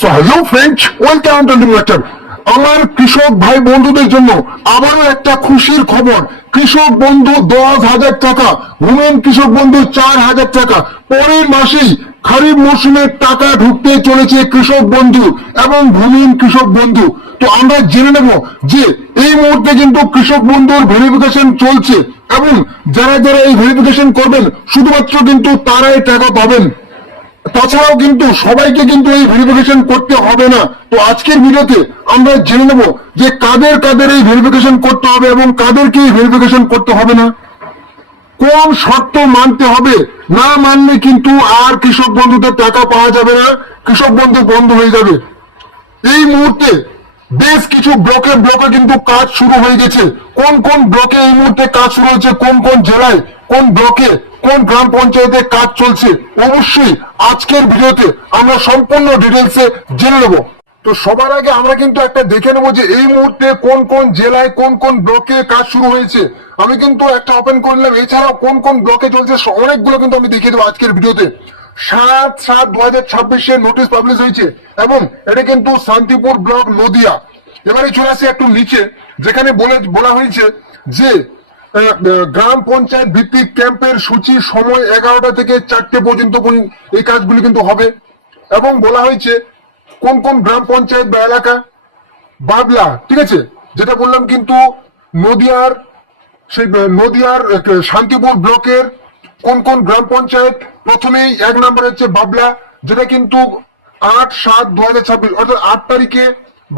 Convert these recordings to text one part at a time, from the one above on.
So hello friends, welcome to new lecture. আমার কৃষক ভাই বন্ধুদের জন্য আবারও একটা খুশির খবর। কৃষক বন্ধু 10,000 টাকা, ভূমিহীন কৃষক বন্ধু 4,000 টাকা। পরের মাসেই খারিফ মৌসুমে টাকা ঢুকতে চলেছে কৃষক বন্ধু এবং ভূমিহীন কৃষক বন্ধু। তো আমরা জেনে নেব যে এই মুহূর্তে কিন্তু কৃষক বন্ধুর ভেরিফিকেশন চলছে এবং যারা যারা এই ভেরিফিকেশন করবেন শুধুমাত্র কিন্তু তারাই টাকা পাবেন। তাছাড়াও কিন্তু সবাইকে কিন্তু এই ভেরিফিকেশন করতে হবে না। তো আজকের ভিডিওতে আমরা জেনে নেব যে কাদের কাদের এই ভেরিফিকেশন করতে হবে এবং কাদেরকে এই ভেরিফিকেশন করতে হবে না, কোন শর্ত মানতে হবে। না মানলে কিন্তু আর কৃষক বন্ধুদের টাকা পাওয়া যাবে না, কৃষক বন্ধু বন্ধ হয়ে যাবে। এই মুহূর্তে বেশ কিছু ব্লকে কিন্তু কাজ শুরু হয়ে গেছে। কোন কোন ব্লকে এই মুহূর্তে কাজ শুরু হয়েছে, কোন কোন জেলায়, কোন ব্লকে, কোন গ্রাম পঞ্চায়েতে কাজ চলছে, অবশ্যই আজকের ভিডিওতে আমরা সম্পূর্ণ ডিটেলসে জেনে নেব। তো সবার আগে আমরা কিন্তু একটা দেখে নেবো যে এই মুহূর্তে কোন কোন জেলায় কোন কোন ব্লকে কাজ শুরু হয়েছে। আমি কিন্তু একটা ওপেন করলাম, এছাড়াও কোন কোন ব্লকে চলছে অনেকগুলো কিন্তু আমি দেখিয়ে দেবো আজকের ভিডিওতে। 7/7/2026 নোটিশ পাবলিশ হয়েছে এবং এটা কিন্তু শান্তিপুর ব্লক নদিয়া। এবারে চলে আসি একটু নিচে, যেখানে বলা হয়েছে যে গ্রাম পঞ্চায়েত ভিত্তিক ক্যাম্পের সূচি সময় 11টা থেকে 4টে পর্যন্ত এই কাজগুলি কিন্তু হবে। এবং বলা হয়েছে কোন কোন গ্রাম পঞ্চায়েত বা এলাকা, বাবলা, ঠিক আছে, যেটা বললাম কিন্তু নদিয়ার শান্তিপুর ব্লকের কোন কোন গ্রাম পঞ্চায়েত। প্রথমেই 1 নম্বর হচ্ছে বাবলা, যেটা কিন্তু 8/7/2026 অর্থাৎ 8 তারিখে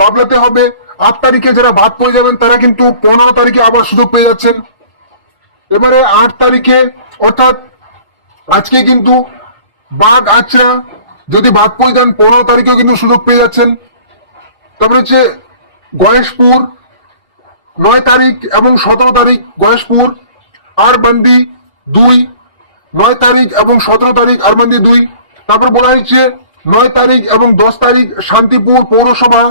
বাবলাতে হবে। 8 তারিখে যারা বাদ পড়ে যাবেন তারা কিন্তু 15 তারিখে আবার সুযোগ পেয়ে যাচ্ছেন। এবারে 8 তারিখে অর্থাৎ আজকে কিন্তু বাঘ আচরা যদি বাদ পড়ে যান 15 তারিখেও কিন্তু সুযোগ পেয়ে যাচ্ছেন। তারপরে হচ্ছে গয়েশপুর 9 তারিখ এবং 17 তারিখ গয়েশপুর। আরবান্দি 2 9 তারিখ এবং 17 তারিখ আরবান্দি 2। তারপর বলা হয়েছে 9 তারিখ এবং 10 তারিখ শান্তিপুর পৌরসভা,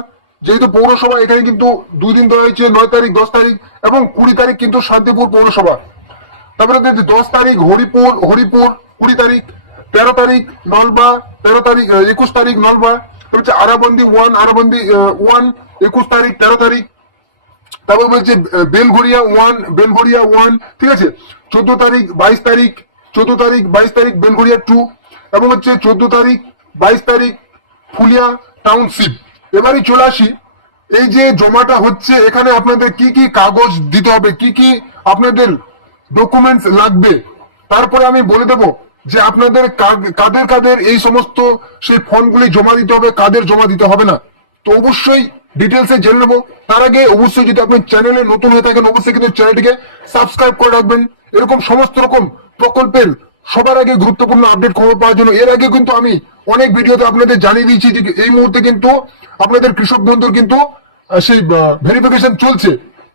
যেহেতু পৌরসভা এখানে কিন্তু 2 দিন দেওয়া হয়েছে, 9 তারিখ 10 তারিখ এবং 20 তারিখ কিন্তু শান্তিপুর পৌরসভা। তারপরে 10 তারিখ হরিপুর 20 তারিখ, 13 তারিখ নলবা, 13 তারিখ 21 তারিখ নলবা। হচ্ছে আরাবন্দি 1 21 তারিখ 13 তারিখ। তারপর বলছে বেলঘড়িয়া 1 ঠিক আছে, 14 তারিখ 22 তারিখ, 14 তারিখ 22 তারিখ বেলঘড়িয়া 2 এবং হচ্ছে 14 তারিখ 22 তারিখ ফুলিয়া টাউনশিপ। এবারই চলে আসি এই যে জমাটা হচ্ছে, এখানে আপনাদের কি কি কাগজ দিতে হবে, কি কি আপনাদের ডকুমেন্টস লাগবে, তারপরে আমি বলে দেবো যে আপনাদের কাদের কাদের এই সমস্ত সেই ফর্মগুলি জমা দিতে হবে, কাদের জমা দিতে হবে না। তো অবশ্যই ডিটেলসে জেনে নেবো। তার আগে অবশ্যই যদি আপনি চ্যানেলে নতুন হয়ে থাকেন অবশ্যই কিন্তু চ্যানেলটিকে সাবস্ক্রাইব করে রাখবেন এরকম সমস্ত রকম প্রকল্পের সবার আগে গুরুত্বপূর্ণ আপডেট খবর পাওয়ার জন্য। এর আগে কিন্তু আমি অনেক ভিডিওতে আপনাদের জানিয়ে দিয়েছি যে এই মুহূর্তে কিন্তু আপনাদের কৃষক বন্ধুর কিন্তু সেই ভেরিফিকেশন চলছে।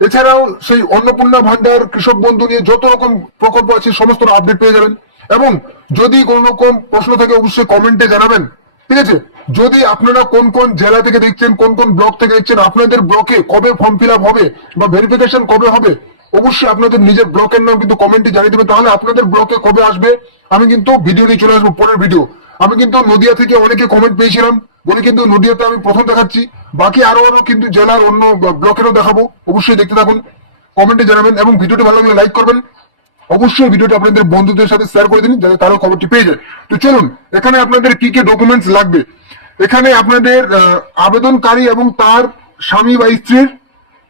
এছাড়াও সেই অন্নপূর্ণা ভান্ডার, কৃষক বন্ধু নিয়ে যত রকম প্রকল্প আছে সমস্ত আপডেট পেয়ে যাবেন। এবং যদি কোন রকম প্রশ্ন থাকে অবশ্যই কমেন্টে জানাবেন, ঠিক আছে। যদি আপনারা কোন কোন জেলা থেকে দেখছেন, কোন কোন ব্লক থেকে দেখছেন, আপনাদের ব্লকে কবে ফর্ম ফিল আপ হবে বা ভেরিফিকেশন কবে হবে, অবশ্যই আপনাদের নিজের ব্লকের নাম কিন্তু কমেন্টে জানিয়ে দেবেন। তাহলে আপনাদের ব্লকে কবে আসবে আমি কিন্তু ভিডিও নিয়ে চলে আসবো, পরের ভিডিও। আমি কিন্তু নদিয়া থেকে অনেকে কমেন্ট পেয়েছিলাম বলে কিন্তু নদিয়াতে আমি প্রথম দেখাচ্ছি, বাকি আরো কিন্তু জেলার অন্য ব্লকেরও দেখাবো। অবশ্যই দেখতে থাকুন, কমেন্টে জানাবেন এবং ভিডিওটি ভালো লাগলে লাইক করবেন। অবশ্যই ভিডিওটি আপনাদের বন্ধুদের সাথে শেয়ার করে দিন যাতে তারাও খবরটি পেয়ে যায়। তো চলুন, এখানে আপনাদের কি কি ডকুমেন্টস লাগবে। এখানে আপনাদের আবেদনকারী এবং তার স্বামী বা স্ত্রীর,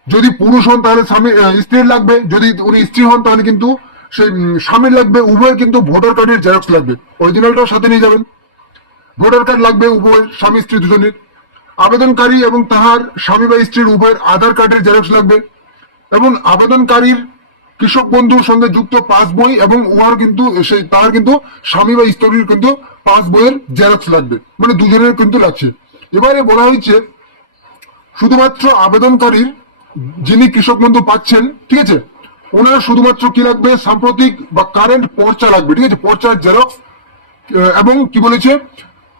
যদি পুরুষ হন তাহলে স্বামী স্ত্রীর লাগবে, যদি উনি স্ত্রী হন তাহলে কিন্তু সেই স্বামীর লাগবে। উভয়ের কিন্তু ভোটার কার্ডের জেরক্স লাগবে, অরিজিনালটাও সাথে নিয়ে যাবেন। ভোটার কার্ড লাগবে উভয়ের, স্বামী স্ত্রী দুজনের। আবেদনকারী এবং তাহার স্বামী বা স্ত্রীর উভয়ের আধার কার্ডের জেরক্স লাগবে এবং আবেদনকারীর কৃষক বন্ধুর সঙ্গে যুক্ত পাস বই এবং উহার কিন্তু তার কিন্তু স্বামী বা স্ত্রীর কিন্তু পাস বইয়ের জেরক্স লাগবে, মানে দুজনের কিন্তু লাগছে। এবারে বলা হয়েছে শুধুমাত্র আবেদনকারীর, যিনি কৃষক বন্ধু পাচ্ছেন, ঠিক আছে, ওনার শুধুমাত্র কি লাগবে, সাম্প্রতিক বা কারেন্ট পর্চা লাগবে, ঠিক আছে, পর্চার জেরক্স। এবং কি বলেছে,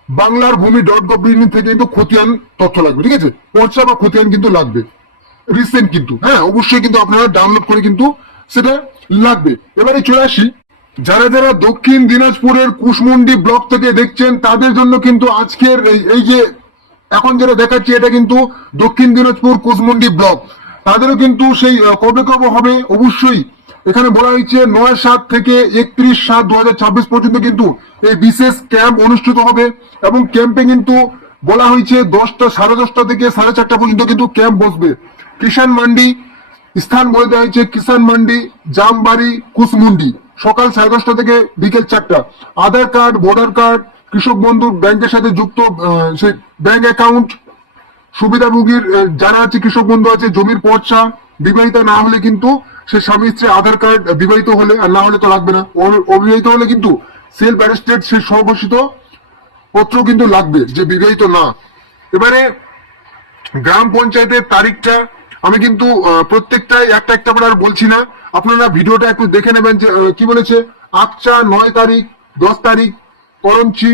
বাংলার ভূমি .gov.in থেকে কিন্তু খতিয়ান তথ্য লাগবে, ঠিক আছে, পর্চা বা খতিয়ান কিন্তু লাগবে রিসেন্ট কিন্তু, হ্যাঁ অবশ্যই কিন্তু আপনারা ডাউনলোড করে কিন্তু সেটা লাগবে। এবারে চলে আসি যারা যারা দক্ষিণ দিনাজপুরের কুশমুন্ডি ব্লক থেকে দেখছেন তাদের জন্য কিন্তু আজকের এই যে এখন যেটা দেখাচ্ছি এটা কিন্তু দক্ষিণ দিনাজপুর কুশমুন্ডি ব্লক, তাদেরও কিন্তু সেই কবে কবে হবে অবশ্যই এখানে বলা হয়েছে 9/7 থেকে 31/7/2026 পর্যন্ত কিন্তু এই বিশেষ ক্যাম্প অনুষ্ঠিত হবে। এবং ক্যাম্পে কিন্তু বলা হয়েছে 10টা 10:30 থেকে 4:30 পর্যন্ত কিন্তু ক্যাম্প বসবে। কিষান মান্ডি স্থান বলে দেওয়া হয়েছে কিষান মান্ডি জামবাড়ি কুশমুন্ডি, সকাল 10:30 থেকে বিকেল 4টা। আধার কার্ড ভোটার কার্ড কৃষক বন্ধু ব্যাংকের সাথে যুক্ত সেই ব্যাংক অ্যাকাউন্ট সুবিধাভোগীর যারা আছে কৃষক বন্ধু আছে জমির পর্চা, বিবাহিত না হলে কিন্তু সে স্বামী স্ত্রী আধার কার্ড, বিবাহিত হলে আর না হলে তো লাগবে না, অবিবাহিত হলে কিন্তু সেলফ অ্যাটেস্টেড সে স্বঘোষিত পত্র কিন্তু লাগবে যে বিবাহিত না। এবারে গ্রাম পঞ্চায়েতের তারিখটা আমি কিন্তু প্রত্যেকটাই একটা একটা করে আর বলছি না, আপনারা ভিডিওটা একটু দেখে নেবেন যে কি বলেছে। আকচা 9 তারিখ, 10 তারিখ করঞ্চি,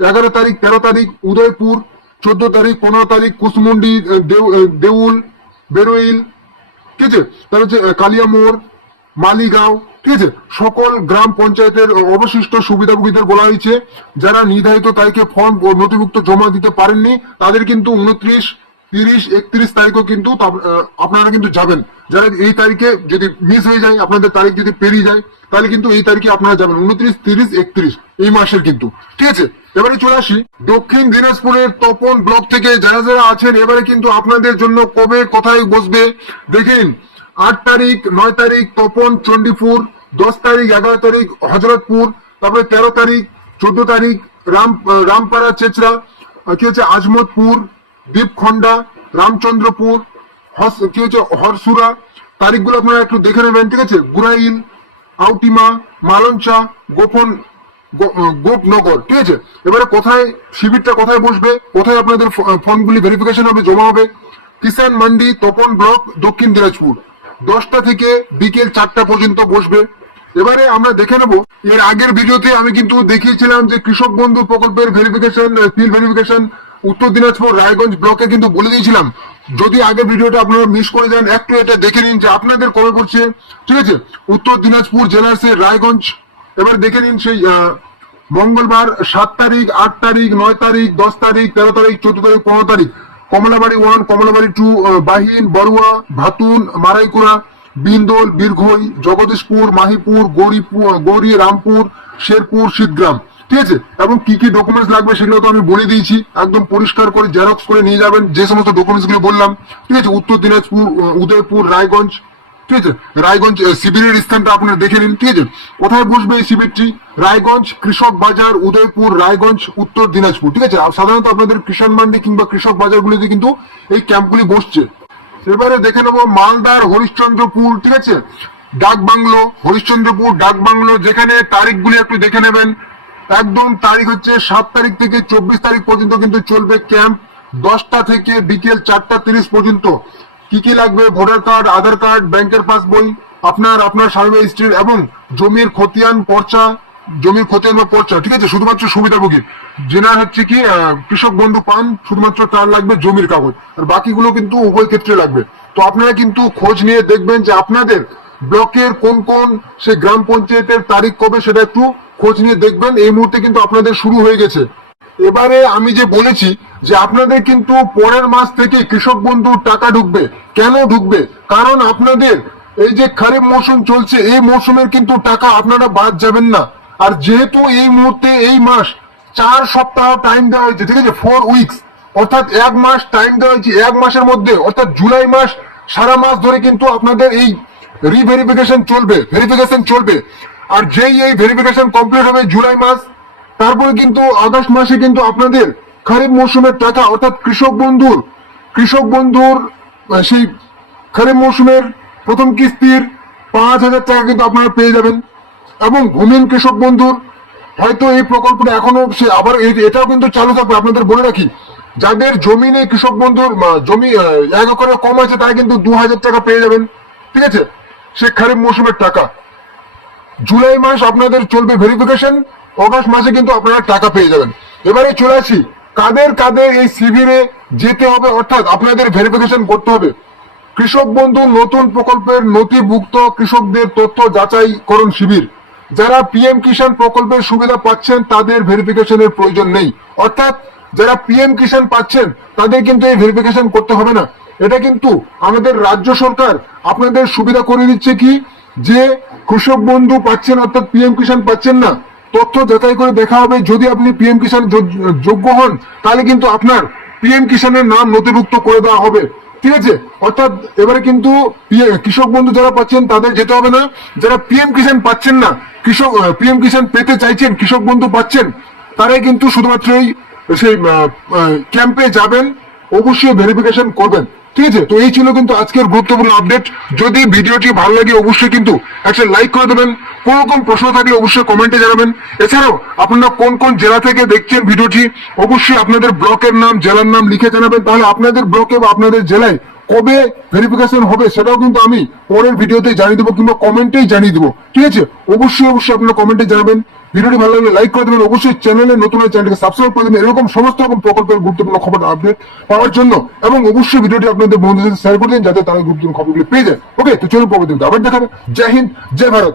11 তারিখ, 13 তারিখ উদয়পুর, 14 তারিখ, 15 তারিখ কুশমুন্ডি, দেউল, বেরোইল, ঠিক আছে, তার হচ্ছে কালিয়ামোড়, মালিগাঁও, ঠিক আছে। সকল গ্রাম পঞ্চায়েতের অবশিষ্ট সুবিধাভোগীদের বলা হয়েছে যারা নির্ধারিত তারিখে ফর্ম ও নথিভুক্ত জমা দিতে পারেননি তাদের কিন্তু 29, 30, 31 তারিখও কিন্তু আপনারা কিন্তু যাবেন। যারা এই তারিখে যদি মিস হয়ে যায়, আপনাদের তারিখ যদি পেরিয়ে যায়, তাহলে কিন্তু এই তারিখে আপনারা যাবেন 29, 30, 31 এই মাসের কিন্তু, ঠিক আছে। এবারে চলে আসি দক্ষিণ দিনাজপুরের তপন ব্লক থেকে যারা যারা আছেন, এবারে কিন্তু আপনাদের জন্য কবে কোথায় বসবে দেখেন। 8 তারিখ, 9 তারিখ তপন চণ্ডীপুর, 10 তারিখ, 11 তারিখ হজরতপুর, তারপরে 13 তারিখ, 14 তারিখ রামপাড়া চেচরা, কি হচ্ছে আজমতপুর, দীপখন্ডা, রামচন্দ্রপুর, কি হচ্ছে হরসুরা। তারিখগুলো আপনারা একটু দেখে নেবেন, ঠিক আছে। গুরাইল, আউটিমা, মালঞ্চা, গোপনগর, ঠিক আছে। এবারে কোথায় শিবিরটা কোথায় বসবে, কোথায় আপনাদের ফর্মগুলি ভেরিফিকেশন হবে, জমা হবে। কিষান মান্ডি তপন ব্লক দক্ষিণ দিনাজপুর, 10টা থেকে বিকেল 4টা পর্যন্ত বসবে। এবারে আমরা দেখে নেব, এর আগের ভিডিওতে আমি কিন্তু দেখিয়েছিলাম যে কৃষক বন্ধু প্রকল্পের ভেরিফিকেশন, ফিল্ড ভেরিফিকেশন উত্তর দিনাজপুর রায়গঞ্জ ব্লকে কিন্তু বলে দিয়েছিলাম। যদি আগের ভিডিওটা আপনারা মিস করে যান, একটু এটা দেখে নিন যে আপনাদের কবে পড়ছে, ঠিক আছে। উত্তর দিনাজপুর জেলার সে রায়গঞ্জ, এবার দেখে নিন সেই মঙ্গলবার 7 তারিখ, 8 তারিখ, 9 তারিখ, 10 তারিখ, 13 তারিখ, 14 তারিখ, 15 তারিখ কমলাবাড়ি 1, কমলাবাড়ি 2, বাহিন, বড়ুয়া, ভাতুন, মারাইকুড়া, বিন্দোল, বীরঘই, জগদীশপুর, মাহিপুর, গৌরী, রামপুর, শেরপুর, শীতগ্রাম, ঠিক আছে। এবং কি কি ডকুমেন্টস লাগবে সেগুলো তো আমি বলে দিয়েছি, একদম পরিষ্কার করে জেরক্স করে নিয়ে যাবেন যে সমস্ত ডকুমেন্টস গুলো বললাম, ঠিক আছে। উত্তর দিনাজপুর, উদয়পুর, রায়গঞ্জ, ঠিক আছে। রায়গঞ্জ শিবিরের স্থানটা আপনারা দেখে নিন, ঠিক আছে। কোথায় বসবে এই শিবিরটি? রায়গঞ্জ কৃষক বাজার, উদয়পুর, রায়গঞ্জ, উত্তর দিনাজপুর, ঠিক আছে। সাধারণত আপনাদের কিষান মান্ডি কিংবা কৃষক বাজারগুলিতে কিন্তু এই ক্যাম্পগুলি বসছে। এবারে দেখে নেবো মালদার হরিশ্চন্দ্রপুর, ঠিক আছে, ডাক বাংলো, হরিশ্চন্দ্রপুর ডাক বাংলো, যেখানে তারিখগুলি একটু দেখে নেবেন। একদম তারিখ হচ্ছে 7 তারিখ থেকে 24 তারিখ পর্যন্ত কিন্তু চলবে ক্যাম্প, 10টা থেকে বিকেল 4:30 পর্যন্ত। কি কি লাগবে? ভোটার কার্ড, আধার কার্ড, ব্যাংকের পাসবই, আপনার স্বামী স্ত্রীর এবং জমির খতিয়ান পর্চা, বা পর্চা, ঠিক আছে। শুধুমাত্র সুবিধাভোগী যেনার হচ্ছে কি কৃষক বন্ধু পান, শুধুমাত্র তার লাগবে জমির কাগজ, আর বাকিগুলো কিন্তু উভয় ক্ষেত্রে লাগবে। তো আপনারা কিন্তু খোঁজ নিয়ে দেখবেন যে আপনাদের ব্লকের কোন কোন সে গ্রাম পঞ্চায়েতের তারিখ কবে, সেটা একটু খোঁজ নিয়ে দেখবেন। এই মুহূর্তে কিন্তু আপনাদের শুরু হয়ে গেছে। এবারে আমি যে বলেছি যে আপনাদের কিন্তু পরের মাস থেকে কৃষক বন্ধুর টাকা ঢুকবে। কেন ঢুকবে? কারণ আপনাদের এই যে খারিফ মৌসুম চলছে, এই মৌসুমের কিন্তু টাকা আপনারা বাদ যাবেন না। আর যেহেতু এই মুহূর্তে এই মাস 4 সপ্তাহ টাইম দেওয়া হয়েছে, ঠিক আছে, 4 উইকস, অর্থাৎ 1 মাস টাইম দেওয়া হয়েছে। 1 মাসের মধ্যে অর্থাৎ জুলাই মাস সারা মাস ধরে কিন্তু আপনাদের এই ভেরিফিকেশন চলবে। আর যেই এই ভেরিফিকেশন কমপ্লিট হবে জুলাই মাস, তারপরে কিন্তু আগস্ট মাসে কিন্তু আপনাদের খারিফ মৌসুমের টাকা অর্থাৎ কৃষক বন্ধুর সেই খারিফ মৌসুমের প্রথম কিস্তির 5,000 টাকা কিন্তু আপনারা পেয়ে যাবেন। এবং ভূমিহীন কৃষক বন্ধুর হয়তো এই প্রকল্পটা এখনো সে আবার এটাও কিন্তু চালু থাকবে। আপনাদের বলে রাখি, যাদের জমি নেই কৃষক বন্ধুর, জমি 1 একরের কম আছে, তারা কিন্তু 2,000 টাকা পেয়ে যাবেন, ঠিক আছে, সে খারিফ মৌসুমের টাকা। জুলাই মাস আপনাদের চলবে ভেরিফিকেশন, অগস্ট মাসে কিন্তু আপনারা টাকা পেয়ে যাবেন। এবারে চলে আসি কাদের কাদের এই শিবিরে যেতে হবে, অর্থাৎ আপনাদের ভেরিফিকেশন করতে হবে। কৃষক বন্ধু নতুন প্রকল্পের নথিভুক্ত কৃষকদের তথ্য যাচাইকরণ শিবির। যারা পিএম কিষাণ প্রকল্পের সুবিধা পাচ্ছেন তাদের ভেরিফিকেশনের প্রয়োজন নেই, অর্থাৎ যারা পিএম কিষাণ পাচ্ছেন তাদের কিন্তু এই ভেরিফিকেশন করতে হবে না। এটা কিন্তু আমাদের রাজ্য সরকার আপনাদের সুবিধা করে দিচ্ছে কি, যে কৃষক বন্ধু পাচ্ছেন অর্থাৎ পিএম কিষাণ পাচ্ছেন না, তথ্য যাচাই করে দেখা হবে, যদি আপনি পিএম কিষাণ যোগ্য হন তাহলে কিন্তু আপনার পিএম কিষাণের নাম নথিভুক্ত করে দেওয়া হবে। ঠিক আছে, অর্থাৎ এবারে কিন্তু কৃষক বন্ধু যারা পাচ্ছেন তাদের যেতে হবে না, যারা পিএম কিষাণ পাচ্ছেন না, পিএম কিষাণ পেতে চাইছেন, কৃষক বন্ধু পাচ্ছেন, তারাই কিন্তু শুধুমাত্র সেই ক্যাম্পে যাবেন, অবশ্যই ভেরিফিকেশন করবেন। ঠিক আছে, তো এই ছিল কিন্তু আজকের গুরুত্বপূর্ণ আপডেট। যদি ভিডিওটি ভালো লাগে অবশ্যই কিন্তু একটা লাইক করে দেবেন, কোন রকম প্রশ্ন থাকলে অবশ্যই কমেন্টে জানাবেন। এছাড়াও আপনারা কোন কোন জেলা থেকে দেখছেন ভিডিওটি অবশ্যই আপনাদের ব্লকের নাম, জেলার নাম লিখে জানাবেন, তাহলে আপনাদের ব্লকে বা আপনাদের জেলায় কবে ভেরিফিকেশন হবে সেটাও কিন্তু আমি পরের ভিডিওতে জানিয়ে দেবো, কিংবা কমেন্টেই জানিয়ে দেবো। ঠিক আছে, অবশ্যই আপনারা কমেন্টে জানাবেন। ভিডিওটি ভালো লাগলে লাইক করে দেবেন, অবশ্যই চ্যানেলে নতুন হয়ে চ্যানেলকে সাবস্ক্রাইব করে দেবেন এরকম সমস্ত রকম প্রকল্পের গুরুত্বপূর্ণ খবর আপডেট পাওয়ার জন্য, এবং অবশ্যই ভিডিওটি আপনাদের বন্ধুদের সাথে শেয়ার করে দিন যাতে তারা গুরুত্বপূর্ণ খবরগুলি পেয়ে যায়। ওকে, তো চলুন পরবর্তী আবার দেখা হবে। জয় হিন্দ, জয় ভারত।